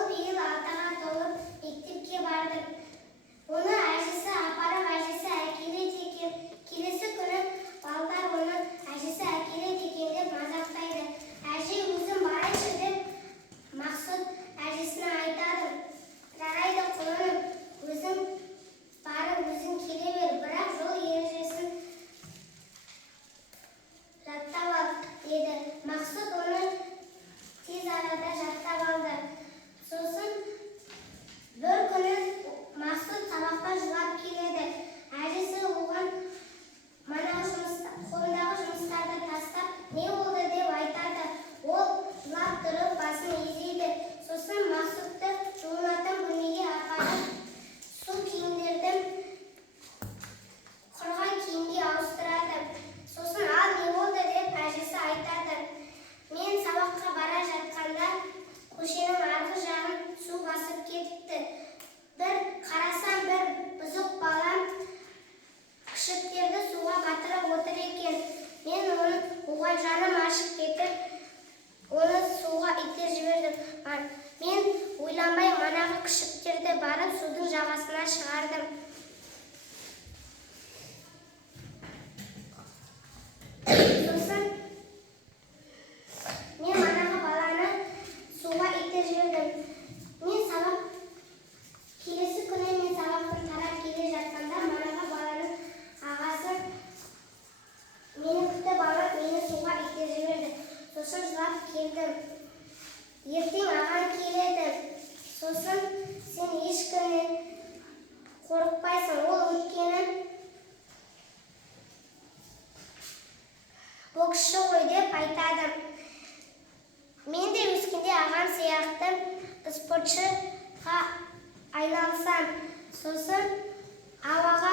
Ол биыл 6-ға толып мектепке барды. Оны әжесі апарып, әжесі әкеледі екен. Келесі күні балдар оны әжесі әкеледі екен деп мазақтайды. Әже өзім барайыншы деп Мақсұт әжесіне айтады. Жарайды құлыным, өзің барып өзің келе бер, бірақ жол ережесін жаттап ал, деді. Мақсұт оны тез арада жаттап алды. Сосын бір күні Мақсұт сабаққа жылап келеді. Әжесі оған қолындағы жұмыстарды тастап, не болды деп айтады. Ол жылап тұрып басын изейді. Сосын Мақсұтты жуынатын бөлмеге апарып, су киімдерді құрғақ киімге ауыстырады. Сосын ал не болды деп әжесі айтады. Мен сабаққа бара жатқанда көшенің арғы жағын су басып кетіпті. Bir қарасам, бір бұзық балам күшіктерді суға батырып отыр екен. Мен оған жаным ашып кетіп, оны суға итеріп жібердім. Мен ойланбай манағы күшіктерді барып судың жағасына шығардым. Сосын мен манағы баланы суға итеріп жібердім. Келесі күні мен сабақтан тарап келе жатқанда манағы баланың ағасы мені күтіп алып, мені суға итеріп жіберді. Сосын жылап келдім. Ертең ағаң келеді. Сосын сен ешкімнен қорықпайсың. Ол өйткені боксшы ғой деп айтады. Мен де өскенде ағам сияқты спортшыға айналсам, сосын ауаға